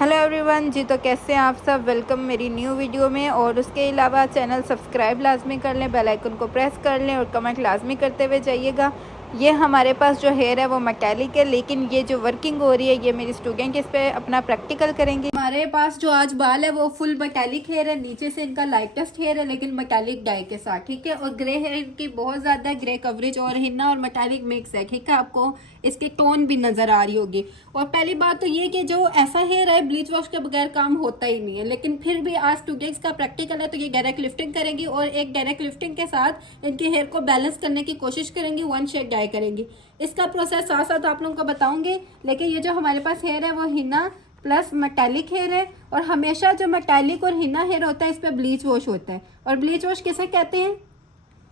Hello everyone जी, तो कैसे हैं आप सब। वेलकम मेरी न्यू वीडियो में। और उसके अलावा चैनल सब्सक्राइब लाजमी कर लें, बेल आइकन को प्रेस कर लें और कमेंट लाजमी करते हुए जाइएगा। ये हमारे पास जो हेयर है वो मैकेनिक है, लेकिन ये जो वर्किंग हो रही है ये मेरी स्टूडेंट इस पे अपना प्रैक्टिकल करेंगे। हमारे पास जो आज बाल है वो फुल मैकेनिक हेयर है, नीचे से इनका लाइटेस्ट हेयर है लेकिन मैकेनिक डाई के साथ, ठीक है। और ग्रे हेयर की बहुत ज़्यादा ग्रे कवरेज और हिन्ना और मैकेनिक मिक्स है, ठीक है। आपको इसकी टोन भी नज़र आ रही होगी। और पहली बात तो ये कि जो ऐसा हेयर है ब्लीच वॉश के बगैर काम होता ही नहीं है, लेकिन फिर भी आज स्टूडेंट्स का प्रैक्टिकल है तो ये डायरेक्ट लिफ्टिंग करेंगी और एक डायरेक्ट लिफ्टिंग के साथ इनके हेयर को बैलेंस करने की कोशिश करेंगी, वन शेड डाई करेंगी। इसका प्रोसेस साथ साथ आप लोगों को बताऊंगे। लेकिन ये जो हमारे पास हेयर है वो हिना प्लस मेटालिक हेयर है, और हमेशा जो मेटालिक और हिना हेयर होता है इस पर ब्लीच वॉश होता है। और ब्लीच वॉश किसे कहते हैं,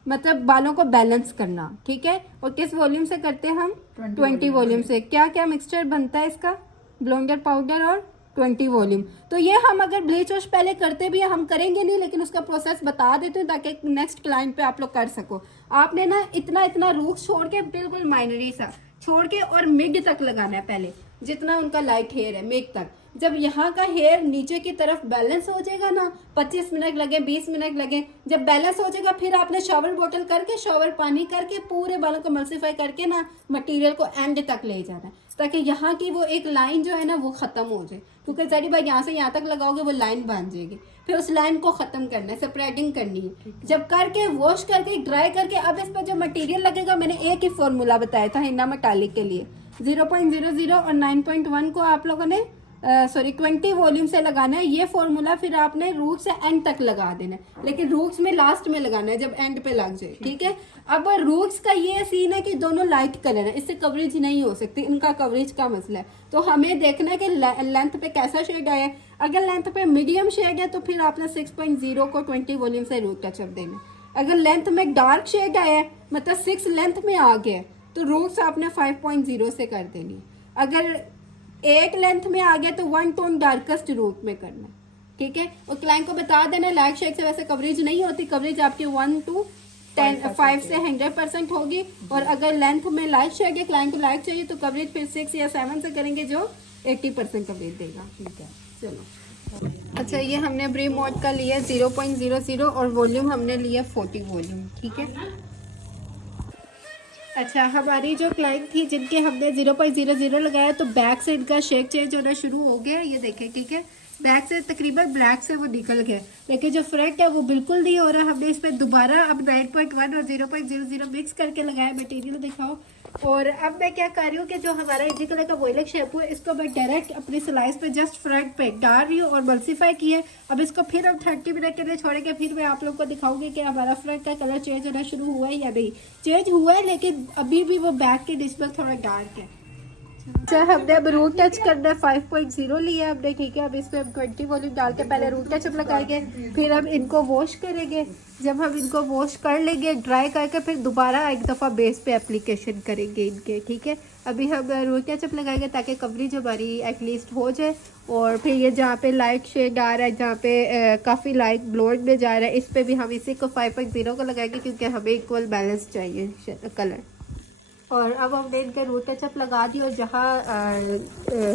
मतलब बालों को बैलेंस करना, ठीक है। और किस वॉल्यूम से करते हैं हम, 20 वॉल्यूम से। क्या क्या मिक्सचर बनता है इसका, ब्लोंडर पाउडर और 20 वॉल्यूम। तो ये हम अगर ब्लीच वॉश पहले करते भी हम करेंगे नहीं, लेकिन उसका प्रोसेस बता देते हैं ताकि नेक्स्ट क्लाइंट पे आप लोग कर सको। आपने ना इतना इतना रूट्स छोड़ के बिल्कुल माइनरी सा छोड़ के और मिड तक लगाना है पहले, जितना उनका लाइट हेयर है मिड तक। जब यहाँ का हेयर नीचे की तरफ बैलेंस हो जाएगा ना, 25 मिनट लगे 20 मिनट लगे, जब बैलेंस हो जाएगा फिर आपने शॉवर बोतल करके शॉवर पानी करके पूरे बालों को मल्सीफाई करके ना मटेरियल को एंड तक ले जाना है, ताकि यहाँ की वो एक लाइन जो है ना वो खत्म हो जाए। क्योंकि जरी भाई यहाँ से यहाँ तक लगाओगे वो लाइन बन जाएगी, फिर उस लाइन को खत्म करना है, स्प्रेडिंग करनी है। जब करके वॉश करके ड्राई करके अब इस पर जो मटेरियल लगेगा, मैंने एक ही फॉर्मूला बताया था हिना मेटालिक के लिए, 0.00 और 9.1 को आप लोगों ने 20 वॉल्यूम से लगाना है। ये फॉर्मूला फिर आपने रूट से एंड तक लगा देना है, लेकिन रूट्स में लास्ट में लगाना है जब एंड पे लग जाए, ठीक है। अब रूट्स का ये सीन है कि दोनों लाइट कलर है, इससे कवरेज नहीं हो सकती, इनका कवरेज का मसला है। तो हमें देखना है कि लेंथ पे कैसा शेड आया है। अगर लेंथ पे मीडियम शेड है तो फिर आपने 6.0 को 20 वॉल्यूम से रूट टचअप देना। अगर लेंथ में डार्क शेड आया है, मतलब 6 लेंथ में आ गया, तो रूट्स आपने 5.0 से कर देनी। अगर एक लेंथ में आ गया तो 1 टोन डार्केस्ट रूट में करना, ठीक है। और क्लाइंट को बता देना लाइट शेड से वैसे कवरेज नहीं होती, कवरेज आपकी 1 to 5 से 100% होगी। और अगर लेंथ में लाइट शेड है, क्लाइंट को लाइट चाहिए तो कवरेज फिर 6 या 7 से करेंगे जो 80% कवरेज देगा, ठीक है। चलो अच्छा, ये हमने ब्री मोड का लिया 0.00 और वॉल्यूम हमने लिया 40 वॉल्यूम, ठीक है। अच्छा, हमारी जो क्लाइंट थी जिनके हमने 0.00 लगाया तो बैक से इनका शेक चेंज होना शुरू हो गया, ये देखें, ठीक है। बैक से तकरीबन ब्लैक से वो निकल गया, लेकिन जो फ्रंट है वो बिल्कुल नहीं हो रहा। हमने इस पर दोबारा अब 9.1 और 0.00 मिक्स करके लगाया। मटेरियल दिखाओ। और अब मैं क्या कर रही हूँ कि जो हमारा इजी कलर का वॉयलेट शैम्पू है इसको मैं डायरेक्ट अपनी स्लाइस पे जस्ट फ्रंट पे डाल रही हूँ और मल्सीफाई किया। अब इसको फिर हम 30 मिनट के लिए छोड़ेंगे, फिर मैं आप लोग को दिखाऊंगी कि हमारा फ्रंट का कलर चेंज होना शुरू हुआ है या नहीं। चेंज हुआ है, लेकिन अभी भी वो बैक के डिस्प्ले थोड़ा डार्क है। अच्छा, हमने अब रूट टच करना है, 5.0 लिया हमने, ठीक है। अब इसमें हम 20 वॉल्यूम डाल के पहले रूट टच लगाएंगे, फिर हम इनको वॉश करेंगे। जब हम इनको वॉश कर लेंगे ड्राई करके फिर दोबारा एक दफ़ा बेस पे एप्लीकेशन करेंगे इनके, ठीक है। अभी हम रूट टच लगाएंगे ताकि कवरेज हमारी एटलीस्ट हो जाए। और फिर ये जहाँ पे लाइट शेड आ रहा है, जहाँ पे काफ़ी लाइट ब्लोड में जा रहा है, इस पर भी हम इसी को 5.0 को लगाएंगे क्योंकि हमें इक्वल बैलेंस चाहिए कलर। और अब हमने इनके रूट टचअप लगा दी, और जहाँ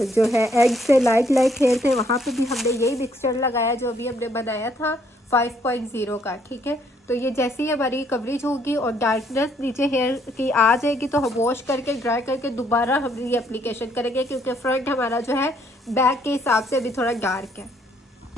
जो है एज से लाइट हेयर थे वहाँ पे भी हमने यही मिक्सचर लगाया जो अभी हमने बनाया था 5.0 का, ठीक है। तो ये जैसे ही हमारी कवरेज होगी और डार्कनेस नीचे हेयर की आ जाएगी तो हम वॉश करके ड्राई करके दोबारा हम ये एप्लीकेशन करेंगे, क्योंकि फ्रंट हमारा जो है बैक के हिसाब से अभी थोड़ा डार्क है।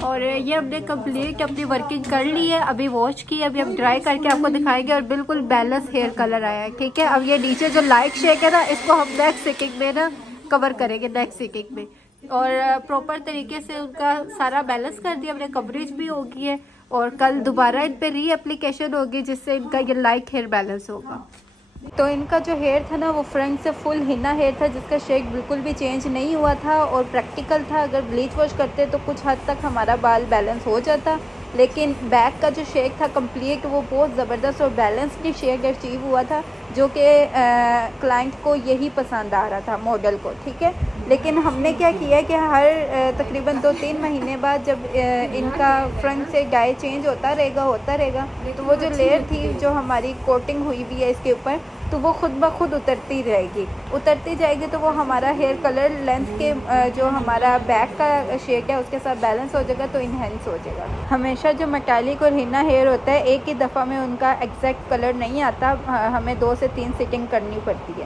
और ये हमने कंप्लीट अपनी वर्किंग कर ली है, अभी वॉश की, अभी हम ड्राई करके आपको दिखाएंगे और बिल्कुल बैलेंस हेयर कलर आया है, ठीक है। अब ये नीचे जो लाइट शेक है ना, इसको हम नेक्स्ट सिकिंग में ना कवर करेंगे, नेक्स्ट सिकिंग में। और प्रॉपर तरीके से उनका सारा बैलेंस कर दिया हमने, कवरेज भी होगी है। और कल दोबारा इन पर री एप्लीकेशन होगी जिससे इनका ये लाइट हेयर बैलेंस होगा। तो इनका जो हेयर था ना वो फ्रंट से फुल हिना हेयर था, जिसका शेक बिल्कुल भी चेंज नहीं हुआ था और प्रैक्टिकल था। अगर ब्लीच वॉश करते तो कुछ हद तक हमारा बाल बैलेंस हो जाता, लेकिन बैक का जो शेक था कंप्लीट वो बहुत ज़बरदस्त और बैलेंस्ड शेक अचीव हुआ था, जो कि क्लाइंट को यही पसंद आ रहा था मॉडल को, ठीक है। लेकिन हमने क्या किया कि हर तकरीबन 2-3 महीने बाद जब इनका फ्रंट से डाई चेंज होता रहेगा तो वो जो लेयर थी जो हमारी कोटिंग हुई हुई है इसके ऊपर, तो वो खुद ब खुद उतरती जाएगी तो वो हमारा हेयर कलर लेंथ के जो हमारा बैक का शेड है उसके साथ बैलेंस हो जाएगा, तो इन्हेंस हो जाएगा। हमेशा जो मेटालिक और हिना हेयर होता है एक ही दफ़ा में उनका एग्जैक्ट कलर नहीं आता, हमें 2 से 3 सिटिंग करनी पड़ती है।